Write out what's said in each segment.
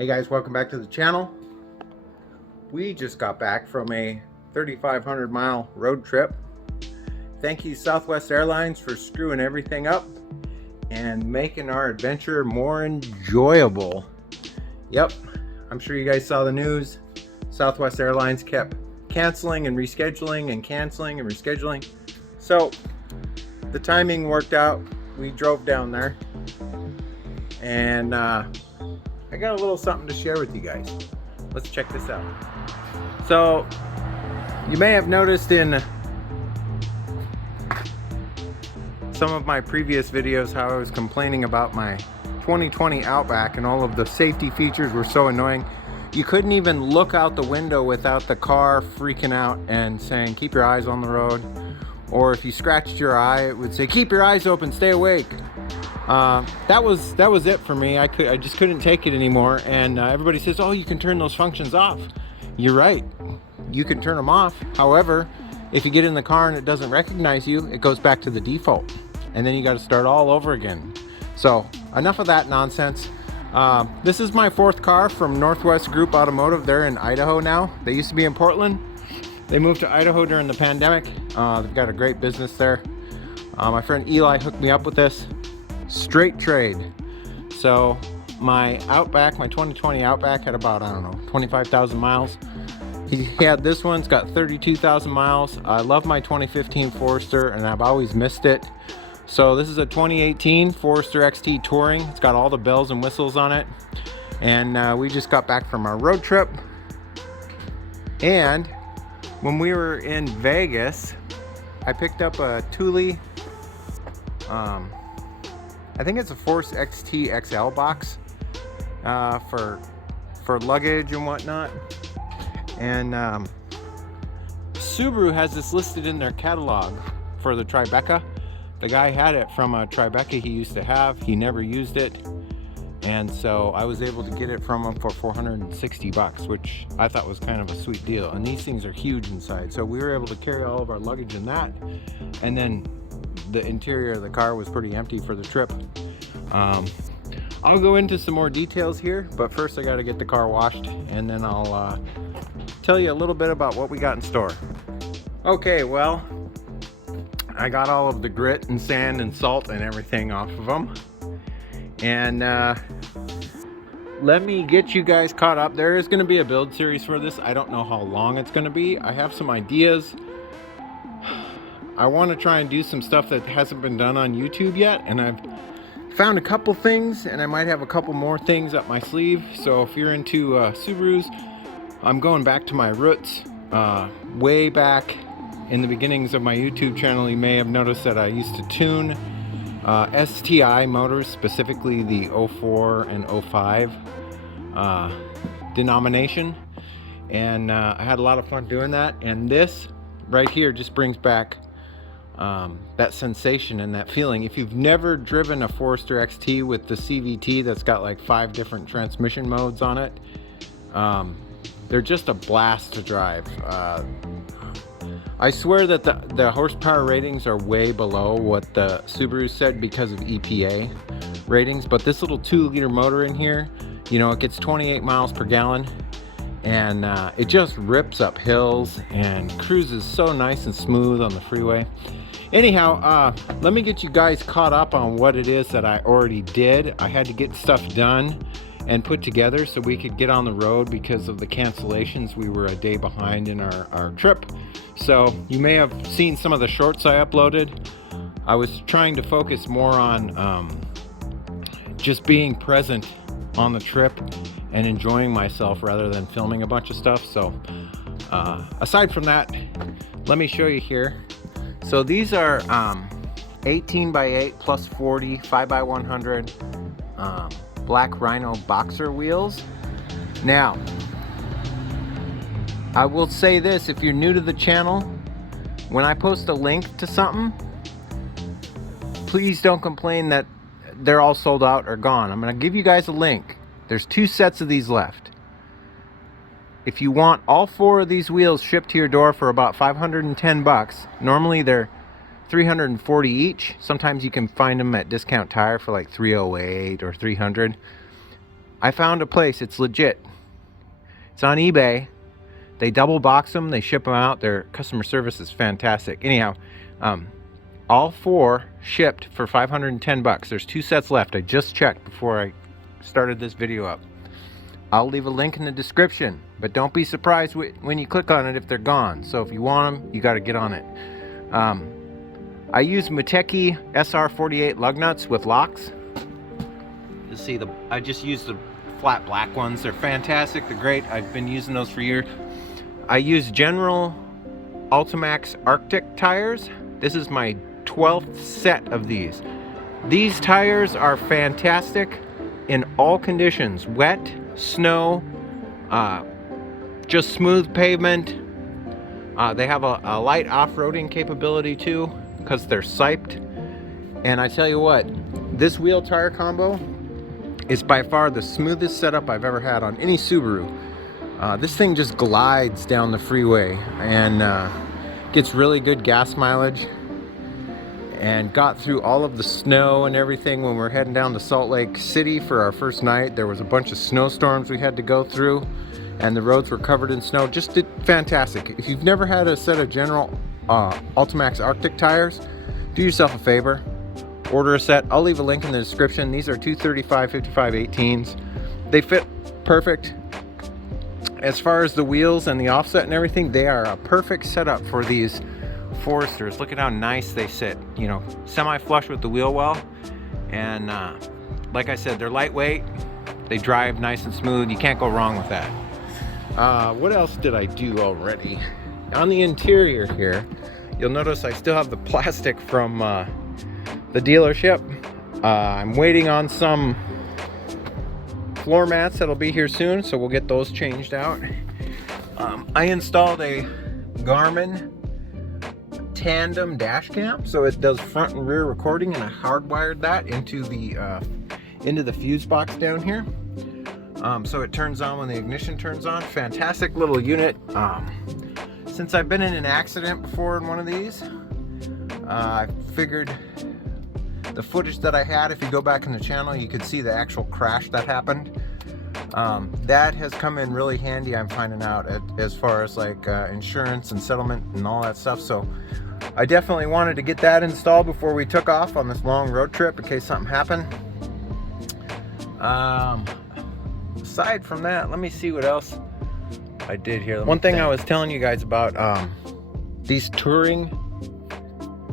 Hey guys, welcome back to the channel. We just got back from a 3,500 mile road trip. Thank you Southwest Airlines for screwing everything up and making our adventure more enjoyable. Yep, I'm sure you guys saw the news. Southwest Airlines kept canceling and rescheduling and canceling and rescheduling. So the timing worked out. We drove down there and I got a little something to share with you guys. Let's check this out. So you may have noticed in some of my previous videos how I was complaining about my 2020 Outback and all of the safety features were so annoying. You couldn't even look out the window without the car freaking out and saying keep your eyes on the road, or if you scratched your eye it would say keep your eyes open, stay awake. That was it for me. I just couldn't take it anymore. And everybody says, oh, you can turn those functions off. You're right, you can turn them off. However, if you get in the car and it doesn't recognize you, it goes back to the default, and then you got to start all over again. So enough of that nonsense. This is my fourth car from Northwest Group Automotive. They're in Idaho now. They used to be in Portland. They moved to Idaho during the pandemic. They've got a great business there. My friend Eli hooked me up with this. Straight trade. So my Outback, my 2020 Outback had about, I don't know, 25,000 miles. He had this one, it's got 32,000 miles. I love my 2015 Forester and I've always missed it. So this is a 2018 Forester XT Touring. It's got all the bells and whistles on it. And we just got back from our road trip. And when we were in Vegas, I picked up a Thule, I think it's a Force XT XL box for luggage and whatnot. And Subaru has this listed in their catalog for the Tribeca. The guy had it from a Tribeca he used to have. He never used it. And so I was able to get it from him for 460 bucks, which I thought was kind of a sweet deal. And these things are huge inside. So we were able to carry all of our luggage in that. And then the interior of the car was pretty empty for the trip. I'll go into some more details here, but first I got to get the car washed, and then I'll tell you a little bit about what we got in store. Okay, well, I got all of the grit and sand and salt and everything off of them, and let me get you guys caught up. There is going to be a build series for this. I don't know how long it's going to be. I have some ideas. I want to try and do some stuff that hasn't been done on YouTube yet, and I've found a couple things, and I might have a couple more things up my sleeve. So if you're into Subarus, I'm going back to my roots. Way back in the beginnings of my YouTube channel, you may have noticed that I used to tune STI motors, specifically the 04 and 05 denomination, and I had a lot of fun doing that. And this right here just brings back that sensation and that feeling. If you've never driven a Forester XT with the CVT that's got like 5 different transmission modes on it, they're just a blast to drive. I swear that the horsepower ratings are way below what the Subaru said because of EPA ratings, but this little 2-liter motor in here, you know, it gets 28 miles per gallon, and it just rips up hills and cruises so nice and smooth on the freeway. Anyhow, let me get you guys caught up on what it is that I already did. I had to get stuff done and put together so we could get on the road because of the cancellations. We were a day behind in our trip. So you may have seen some of the shorts I uploaded. I was trying to focus more on just being present on the trip and enjoying myself rather than filming a bunch of stuff. So aside from that, let me show you here. So these are 18 by 8 plus 40 5 by 100 black Rhino boxer wheels. Now I will say this, if you're new to the channel, when I post a link to something, please don't complain that they're all sold out or gone. I'm going to give you guys a link. There's 2 sets of these left. If you want all 4 of these wheels shipped to your door for about 510 bucks, normally they're 340 each. Sometimes you can find them at Discount Tire for like 308 or 300. I found a place. It's legit. It's on eBay. They double box them. They ship them out. Their customer service is fantastic. Anyhow, all 4 shipped for 510 bucks. There's 2 sets left. I just checked before I started this video up. I'll leave a link in the description, but don't be surprised when you click on it if they're gone. So if you want them, you got to get on it. I use Muteki SR48 lug nuts with locks. You see, I just use the flat black ones. They're fantastic. They're great. I've been using those for years. I use General Ultimax Arctic tires. This is my 12th set of these. These tires are fantastic in all conditions: wet, snow, just smooth pavement. They have a light off-roading capability too, because they're siped. And I tell you what, this wheel tire combo is by far the smoothest setup I've ever had on any Subaru. This thing just glides down the freeway and gets really good gas mileage, and got through all of the snow and everything when we're heading down to Salt Lake City for our first night. There was a bunch of snowstorms we had to go through, and the roads were covered in snow. Just did fantastic. If you've never had a set of General Ultimax Arctic tires, do yourself a favor, order a set. I'll leave a link in the description. These are 235/55 18s. They fit perfect. As far as the wheels and the offset and everything, they are a perfect setup for these Foresters. Look at how nice they sit, you know, semi-flush with the wheel well. And like I said, they're lightweight. They drive nice and smooth. You can't go wrong with that. What else did I do already? On the interior here, you'll notice I still have the plastic from the dealership. I'm waiting on some floor mats that'll be here soon, so we'll get those changed out. I installed a Garmin tandem dash cam, so it does front and rear recording, and I hardwired that into the fuse box down here, so it turns on when the ignition turns on. Fantastic little unit. Since I've been in an accident before in one of these, I figured the footage that I had, if you go back in the channel, you could see the actual crash that happened. That has come in really handy, I'm finding out, as far as like insurance and settlement and all that stuff. So I definitely wanted to get that installed before we took off on this long road trip in case something happened. Aside from that, let me see what else I did here. One thing I was telling you guys about, these touring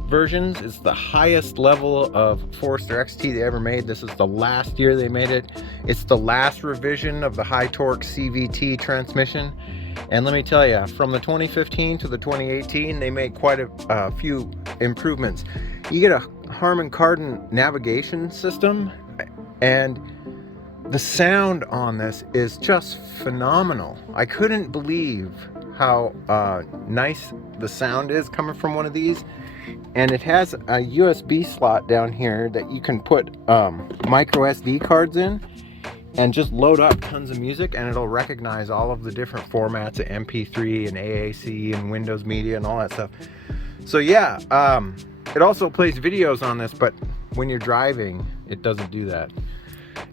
versions is the highest level of Forester XT they ever made. This is the last year they made it. It's the last revision of the high torque CVT transmission. And let me tell you, from the 2015 to the 2018, they made quite a few improvements. You get a Harman Kardon navigation system, and the sound on this is just phenomenal. I couldn't believe how nice the sound is coming from one of these. And it has a USB slot down here that you can put micro SD cards in and just load up tons of music, and it'll recognize all of the different formats of MP3 and AAC and Windows Media and all that stuff. So yeah, it also plays videos on this, but when you're driving, it doesn't do that.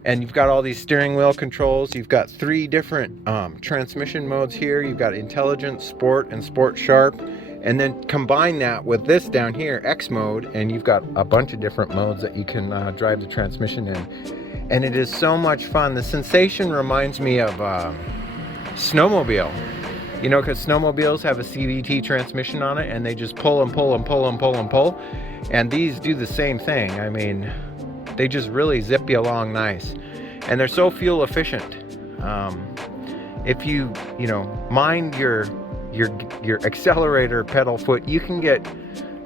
And you've got all these steering wheel controls. You've got 3 different transmission modes here. You've got Intelligent, Sport, and Sport Sharp. And then combine that with this down here, X mode, and you've got a bunch of different modes that you can drive the transmission in. And it is so much fun. The sensation reminds me of snowmobile. You know, because snowmobiles have a CVT transmission on it, and they just pull and pull and pull and pull and pull. And these do the same thing. I mean, they just really zip you along nice. And they're so fuel efficient. If you mind your accelerator pedal foot, you can get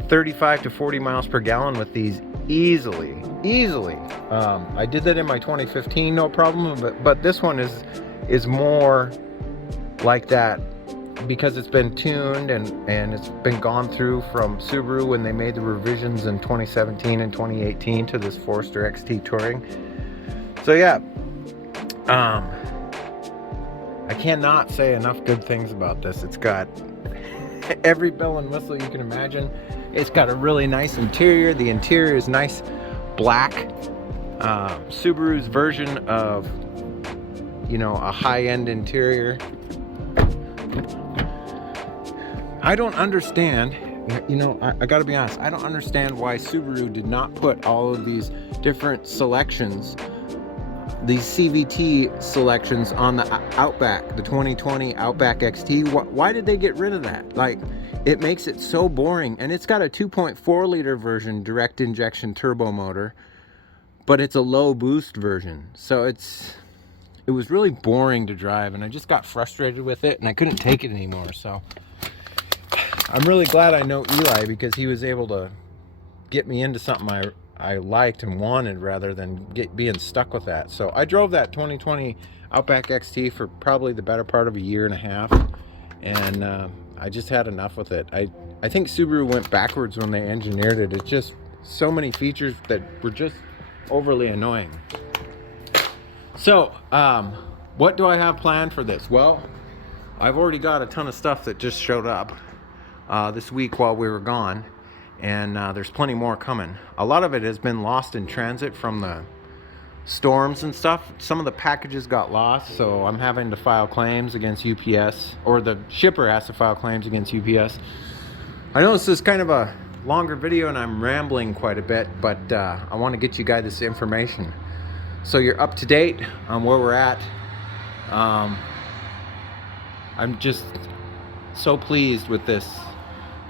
35 to 40 miles per gallon with these easily. I did that in my 2015, no problem, but this one is more like that because it's been tuned and it's been gone through from Subaru when they made the revisions in 2017 and 2018 to this Forester XT Touring. So yeah, I cannot say enough good things about this. It's got every bell and whistle you can imagine. It's got a really nice interior. The interior is nice black. Subaru's version of you know, a high-end interior. I don't understand, you know, I gotta be honest, I don't understand why Subaru did not put all of these different selections, these CVT selections on the Outback, the 2020 Outback XT. Why did they get rid of that? Like, it makes it so boring. And it's got a 2.4 liter version, direct injection turbo motor, but it's a low boost version. So it was really boring to drive, and I just got frustrated with it and I couldn't take it anymore. So I'm really glad I know Eli, because he was able to get me into something I liked and wanted, rather than being stuck with that. So I drove that 2020 Outback XT for probably the better part of a year and a half, and I just had enough with it. I think Subaru went backwards when they engineered it. It's just so many features that were just overly annoying. So what do I have planned for this? Well, I've already got a ton of stuff that just showed up this week while we were gone, and there's plenty more coming. A lot of it has been lost in transit from the storms and stuff. Some of the packages got lost, so I'm having to file claims against UPS, or the shipper has to file claims against UPS. I know this is kind of a longer video and I'm rambling quite a bit, but I want to get you guys this information so you're up to date on where we're at. I'm just so pleased with this.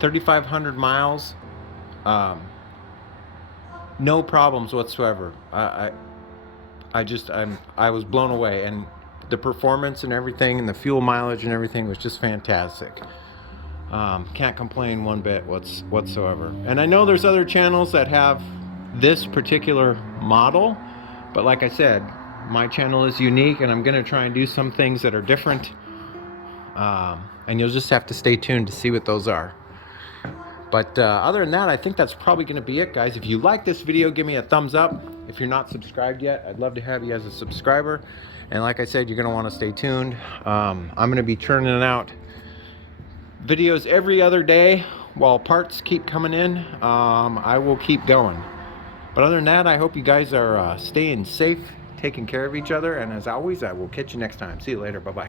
3,500 miles, no problems whatsoever. I was blown away, and the performance and everything, and the fuel mileage and everything was just fantastic. Can't complain one bit whatsoever. And I know there's other channels that have this particular model, but like I said, my channel is unique, and I'm gonna try and do some things that are different. And you'll just have to stay tuned to see what those are. But other than that, I think that's probably going to be it, guys. If you like this video, give me a thumbs up. If you're not subscribed yet, I'd love to have you as a subscriber. And like I said, you're going to want to stay tuned. I'm going to be churning out videos every other day while parts keep coming in. I will keep going. But other than that, I hope you guys are staying safe, taking care of each other. And as always, I will catch you next time. See you later. Bye-bye.